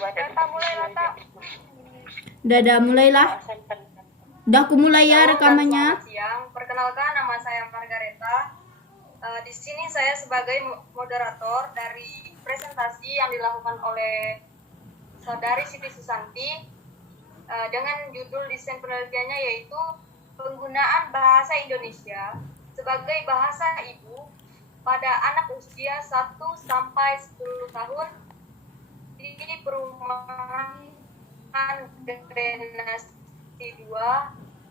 Lata, mulai Lata. Udah mulailah. Udah aku mulai ya rekamannya. Selamat siang. Perkenalkan, nama saya Margareta. Di sini saya sebagai moderator dari presentasi yang dilakukan oleh Saudari Siti Susanti dengan judul desain penelitiannya yaitu penggunaan bahasa Indonesia sebagai bahasa ibu pada anak usia 1 sampai 10 tahun di perumahan Grenasti 2,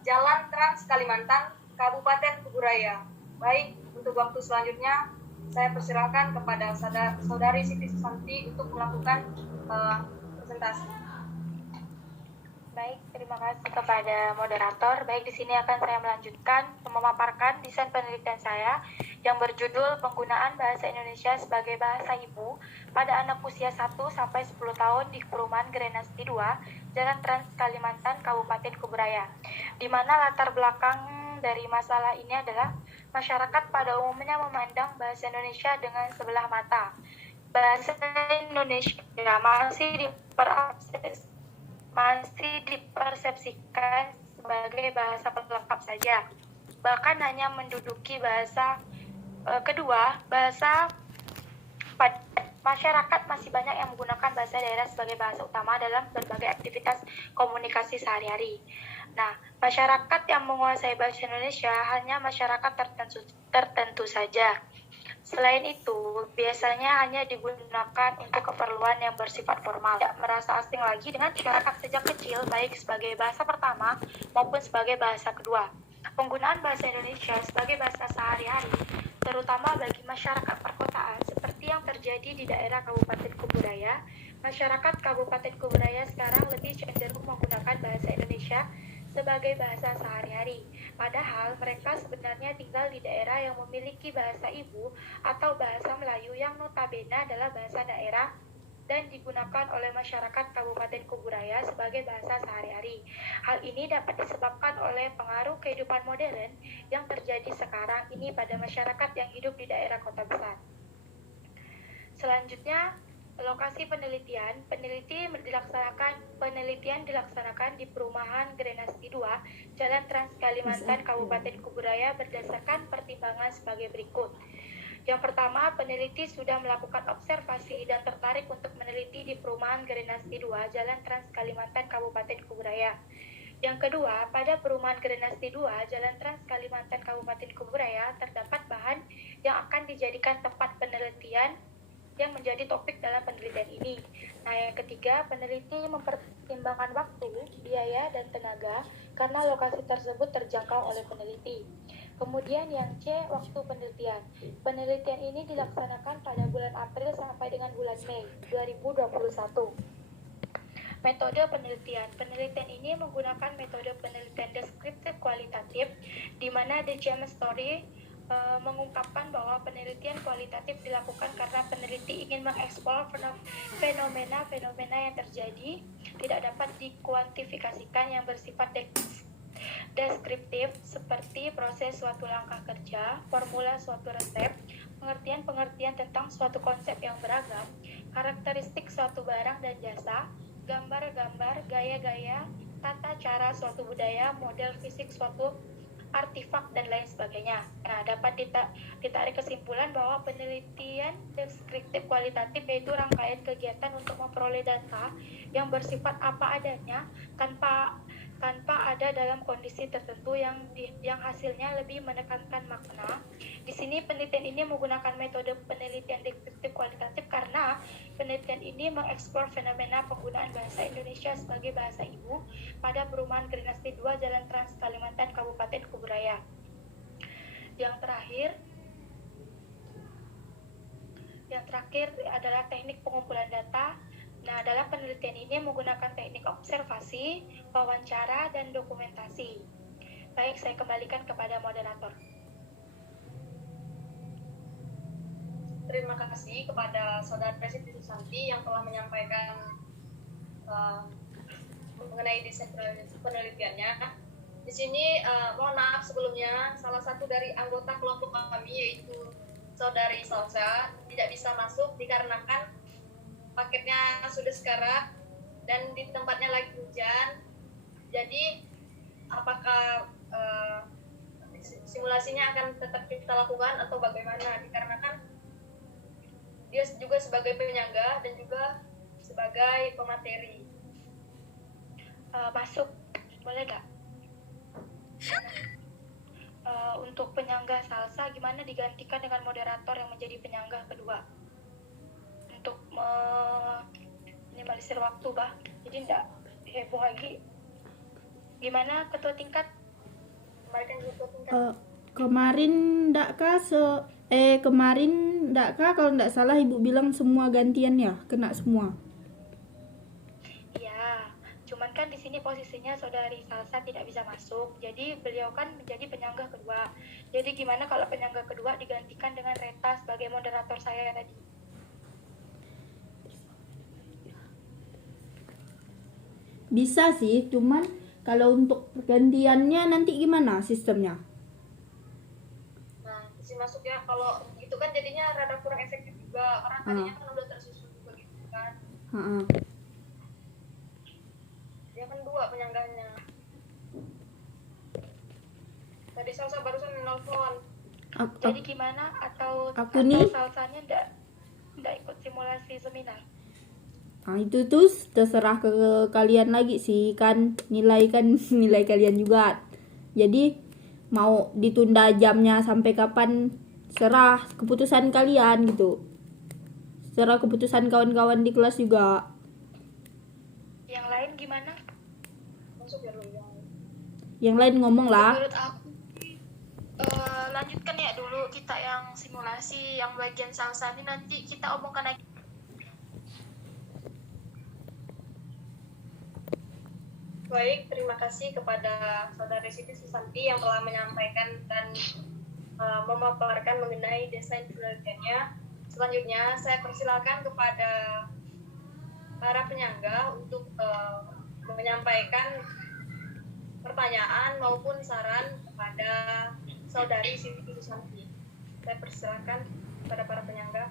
Jalan Trans Kalimantan, Kabupaten Kuburaya. Baik, untuk waktu selanjutnya saya persilakan kepada Saudari Siti Susanti untuk melakukan presentasi. Baik, terima kasih kepada moderator. Baik, di sini akan saya melanjutkan memaparkan desain penelitian saya yang berjudul penggunaan bahasa Indonesia sebagai bahasa ibu pada anak usia 1 sampai 10 tahun di perumahan Grenasti 2, Jalan Trans Kalimantan, Kabupaten Kuburaya. Di mana latar belakang dari masalah ini adalah masyarakat pada umumnya memandang bahasa Indonesia dengan sebelah mata. Bahasa Indonesia masih dipersepsikan sebagai bahasa pelengkap saja, bahkan hanya menduduki bahasa kedua. Masyarakat masih banyak yang menggunakan bahasa daerah sebagai bahasa utama dalam berbagai aktivitas komunikasi sehari-hari. Nah, masyarakat yang menguasai bahasa Indonesia hanya masyarakat tertentu saja. Selain itu, biasanya hanya digunakan untuk keperluan yang bersifat formal. Tidak merasa asing lagi dengan masyarakat sejak kecil, baik sebagai bahasa pertama maupun sebagai bahasa kedua. Penggunaan bahasa Indonesia sebagai bahasa sehari-hari, terutama bagi masyarakat perkotaan, seperti yang terjadi di daerah Kabupaten Kuburaya. Masyarakat Kabupaten Kuburaya sekarang lebih cenderung menggunakan bahasa Indonesia sebagai bahasa sehari-hari. Padahal mereka sebenarnya tinggal di daerah yang memiliki bahasa ibu atau bahasa Melayu yang notabene adalah bahasa daerah dan digunakan oleh masyarakat Kabupaten Kuburaya sebagai bahasa sehari-hari. Hal ini dapat disebabkan oleh pengaruh kehidupan modern yang terjadi sekarang ini pada masyarakat yang hidup di daerah kota besar. Selanjutnya, lokasi penelitian. Penelitian dilaksanakan di perumahan Grenasti 2, Jalan Trans Kalimantan, Kabupaten Kuburaya berdasarkan pertimbangan sebagai berikut. Yang pertama, peneliti sudah melakukan observasi dan tertarik untuk meneliti di perumahan Grenasti 2, Jalan Trans Kalimantan, Kabupaten Kuburaya. Yang kedua, pada perumahan Grenasti 2, Jalan Trans Kalimantan, Kabupaten Kuburaya terdapat bahan yang akan dijadikan tempat penelitian yang menjadi topik dalam penelitian ini. Nah, yang ketiga, peneliti mempertimbangkan waktu, biaya, dan tenaga karena lokasi tersebut terjangkau oleh peneliti. Kemudian yang C, waktu penelitian. Penelitian ini dilaksanakan pada bulan April sampai dengan bulan Mei 2021. Metode penelitian. Penelitian ini menggunakan metode penelitian deskriptif kualitatif, di mana The James Story mengungkapkan bahwa penelitian kualitatif dilakukan karena peneliti ingin mengeksplor fenomena-fenomena yang terjadi tidak dapat dikuantifikasikan yang bersifat deskriptif, seperti proses suatu langkah kerja, formula suatu resep, pengertian tentang suatu konsep yang beragam, karakteristik suatu barang dan jasa, gambar-gambar, gaya-gaya, tata cara suatu budaya, model fisik suatu artifak, dan lain sebagainya. Nah, dapat ditarik kesimpulan bahwa penelitian deskriptif kualitatif yaitu rangkaian kegiatan untuk memperoleh data yang bersifat apa adanya tanpa ada dalam kondisi tertentu yang hasilnya lebih menekankan makna. Di sini penelitian ini menggunakan metode penelitian deskriptif kualitatif karena penelitian ini mengeksplor fenomena penggunaan bahasa Indonesia sebagai bahasa ibu pada perumahan Grenasti 2, Jalan Trans Kalimantan, Kabupaten Kuburaya. Yang terakhir adalah teknik pengumpulan data. Nah, dalam penelitian ini menggunakan teknik observasi, wawancara, dan dokumentasi. Baik, saya kembalikan kepada moderator. Terima kasih kepada Saudara Siti Susanti yang telah menyampaikan mengenai desain penelitiannya. Di sini mohon maaf sebelumnya, salah satu dari anggota kelompok kami yaitu Saudari Salsa tidak bisa masuk dikarenakan paketnya sudah sekarat dan di tempatnya lagi hujan. Jadi apakah simulasinya akan tetap kita lakukan atau bagaimana? Dikarenakan dia juga sebagai penyangga dan juga sebagai pemateri. Masuk, boleh nggak? Untuk penyangga salsa gimana digantikan dengan moderator yang menjadi penyangga kedua untuk minimalisir waktu, bah. Jadi nggak heboh lagi. Gimana ketua tingkat? Kemarin ndak kah kalau ndak salah ibu bilang semua gantian ya, kena semua. Iya, cuman kan di sini posisinya saudari Salsa tidak bisa masuk, jadi beliau kan menjadi penyangga kedua. Jadi gimana kalau penyangga kedua digantikan dengan Reta sebagai moderator saya tadi? Bisa sih, cuman kalau untuk pergantiannya nanti gimana sistemnya? Nah, isi masuk ya, kalau itu kan jadinya rada kurang efektif juga karena tadinya kan udah tersusun juga gitu kan. Dia kan dua penyangganya. Tadi Salsa barusan nelfon. Jadi gimana atau Salsanya ndak ikut simulasi seminar? Nah, itu tuh terserah ke kalian lagi sih, kan nilai kalian juga. Jadi mau ditunda jamnya sampai kapan serah keputusan kalian gitu. Serah keputusan kawan-kawan di kelas juga. Yang lain gimana? Masuk ya dulu. Yang lain ngomong lah. Menurut aku lanjutkan ya dulu kita yang simulasi, yang bagian salsa ini nanti kita omongkan lagi. Baik, terima kasih kepada Saudari Siti Susanti yang telah menyampaikan dan memaparkan mengenai desain penelitiannya. Selanjutnya, saya persilakan kepada para penyangga untuk menyampaikan pertanyaan maupun saran kepada Saudari Siti Susanti. Saya persilakan kepada para penyangga.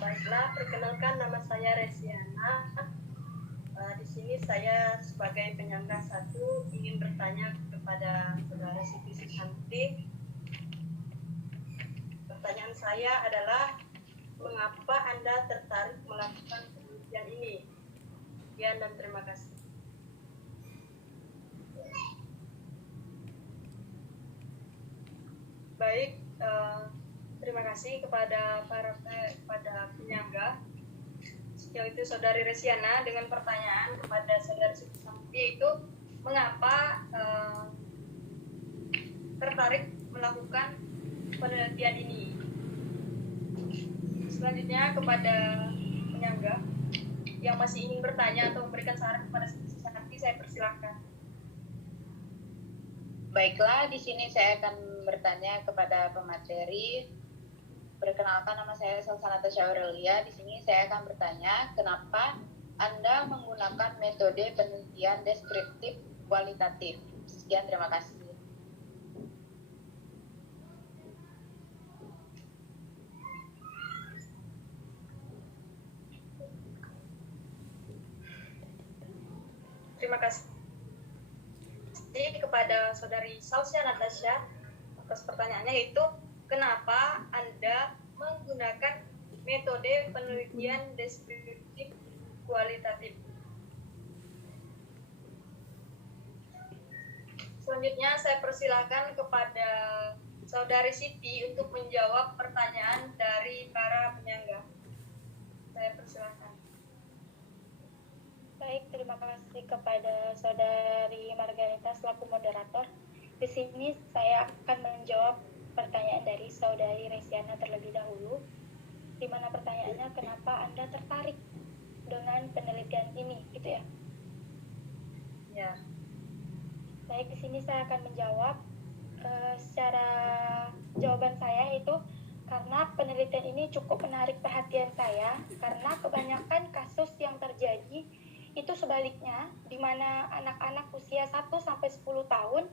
Baiklah, perkenalkan nama saya Resiana. Di sini saya sebagai penyangga 1 ingin bertanya kepada Saudara Siti Susanti. Pertanyaan saya adalah, mengapa Anda tertarik melakukan penelitian ini? Sekian dan terima kasih. Baik, terima kasih kepada penyangga. Sejauh itu Saudari Resiana dengan pertanyaan kepada Saudari Susanti, yaitu mengapa tertarik melakukan penelitian ini. Selanjutnya kepada penyangga yang masih ingin bertanya atau memberikan saran kepada Susanti, saya persilakan. Baiklah, di sini saya akan bertanya kepada pemateri. Perkenalkan, nama saya Salsa Natasha Aurelia. Di sini saya akan bertanya, kenapa Anda menggunakan metode penelitian deskriptif kualitatif? Sekian, terima kasih. Terima kasih kepada Saudari Salsa Natasha atas pertanyaannya, yaitu kenapa Anda menggunakan metode penelitian deskriptif kualitatif. Selanjutnya saya persilakan kepada Saudari Siti untuk menjawab pertanyaan dari para penyangga. Saya persilakan. Baik, terima kasih kepada Saudari Margarita selaku moderator. Di sini saya akan menjawab pertanyaan dari Saudari Resiana terlebih dahulu, di mana pertanyaannya kenapa Anda tertarik dengan penelitian ini, gitu ya? Ya. Baik, di sini saya akan menjawab secara jawaban saya itu karena penelitian ini cukup menarik perhatian saya, karena kebanyakan kasus yang terjadi Itu sebaliknya, di mana anak-anak usia 1-10 tahun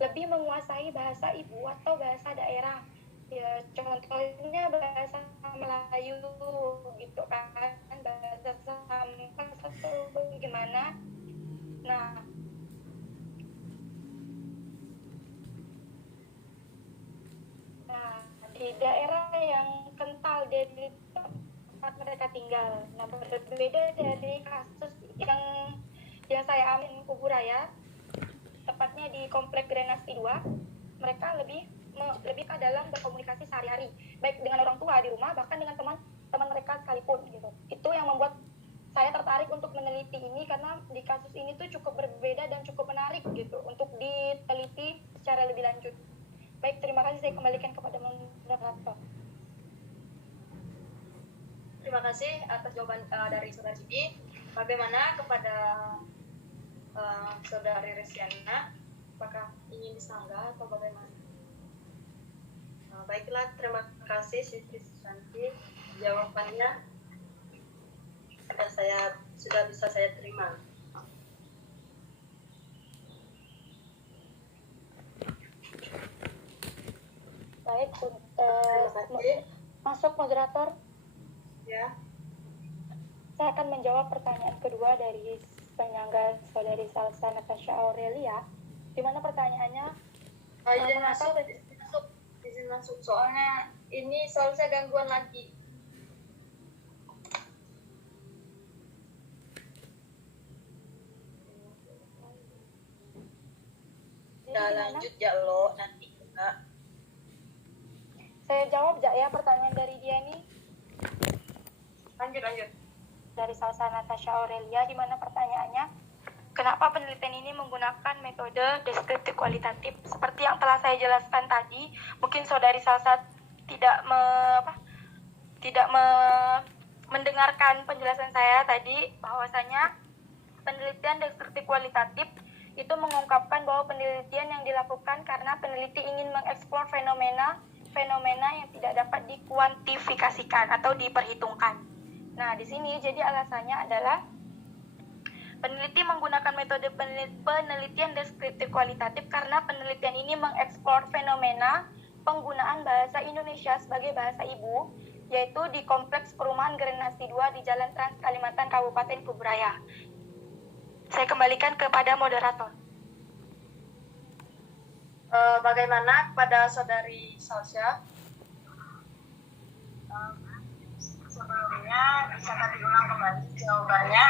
lebih menguasai bahasa ibu atau bahasa daerah. Ya, contohnya bahasa Melayu gitu kan, bahasa Sampang atau bagaimana. Nah, di daerah yang kental dari tempat mereka tinggal. Nah, berbeda dari kasus yang saya alami di Kuburaya, tepatnya di Komplek Grenasti 2, mereka lebih ke dalam berkomunikasi sehari-hari, baik dengan orang tua di rumah, bahkan dengan teman mereka sekalipun gitu. Itu yang membuat saya tertarik untuk meneliti ini, karena di kasus ini tuh cukup berbeda dan cukup menarik gitu untuk diteliti secara lebih lanjut. Baik, terima kasih, saya kembalikan kepada moderator. Terima kasih atas jawaban dari Saudara Sidi. Bagaimana kepada Saudari Resiana? Apakah ingin disanggah atau bagaimana? Baiklah, terima kasih Siti Susanti. Jawabannya sudah bisa saya terima. Baik, masuk moderator. Ya. Saya akan menjawab pertanyaan kedua dari penyangga Saudari Salsa Natasha Aurelia, di mana pertanyaannya izin masuk, soalnya ini saya gangguan lagi. Udah lanjut ya lo nanti juga. Saya jawab ya pertanyaan dari dia nih. Lanjut. Dari Salsa Natasha Aurelia, di mana pertanyaannya, kenapa penelitian ini menggunakan metode deskriptif kualitatif? Seperti yang telah saya jelaskan tadi, mungkin Saudari Salsa tidak mendengarkan penjelasan saya tadi, bahwasanya penelitian deskriptif kualitatif itu mengungkapkan bahwa penelitian yang dilakukan karena peneliti ingin mengeksplor fenomena yang tidak dapat dikuantifikasikan atau diperhitungkan. Nah, di sini jadi alasannya adalah peneliti menggunakan metode penelitian deskriptif kualitatif karena penelitian ini mengeksplor fenomena penggunaan bahasa Indonesia sebagai bahasa ibu, yaitu di Kompleks Perumahan Grenasti 2 di Jalan Trans Kalimantan, Kabupaten Kuburaya. Saya kembalikan kepada moderator. Bagaimana kepada Saudari Salsa? Sebelumnya bisa diulang kembali jawabannya.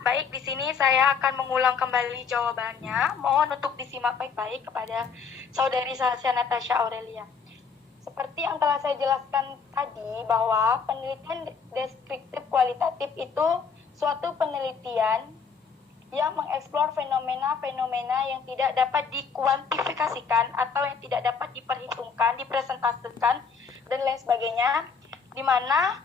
Baik, di sini saya akan mengulang kembali jawabannya. Mohon untuk disimak baik-baik kepada Saudari Salsa Natasha Aurelia. Seperti yang telah saya jelaskan tadi, bahwa penelitian deskriptif kualitatif itu suatu penelitian yang mengeksplor fenomena-fenomena yang tidak dapat dikuantifikasikan atau yang tidak dapat diperhitungkan, dipresentasikan, dan lain sebagainya, di mana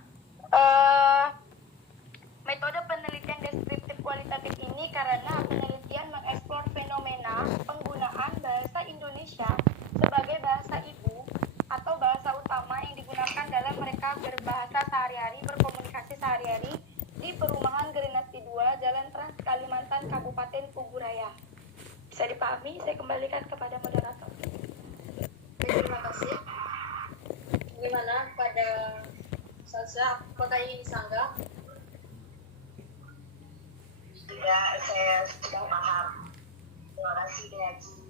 metode penelitian deskriptif kualitatif ini karena penelitian mengeksplor fenomena penggunaan bahasa Indonesia sebagai bahasa ibu atau bahasa utama yang digunakan dalam mereka berbahasa sehari-hari, berkomunikasi sehari-hari di Perumahan Grenasti 2, Jalan Trans Kalimantan, Kabupaten Kuburaya. Bisa dipahami? Saya kembalikan kepada moderator. Terima kasih. Bagaimana pada Salsa? Apakah ingin disanggah? Ya, saya sudah paham. Terima kasih, Haji.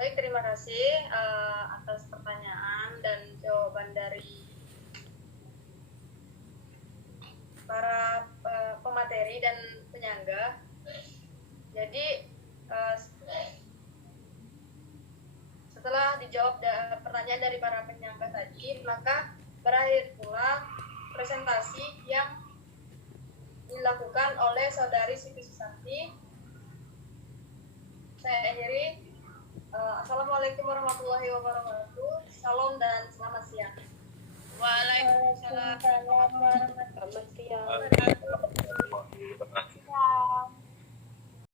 Baik, terima kasih atas pertanyaan dan jawaban dari para pemateri dan penyangga. Jadi setelah dijawab pertanyaan dari para penyangga tadi, maka berakhir pula presentasi yang dilakukan oleh Saudari Siti Susanti. Saya akhiri. Assalamualaikum warahmatullahi wabarakatuh. Salam dan selamat siang. Waalaikumsalam warahmatullahi wabarakatuh. Selamat siang.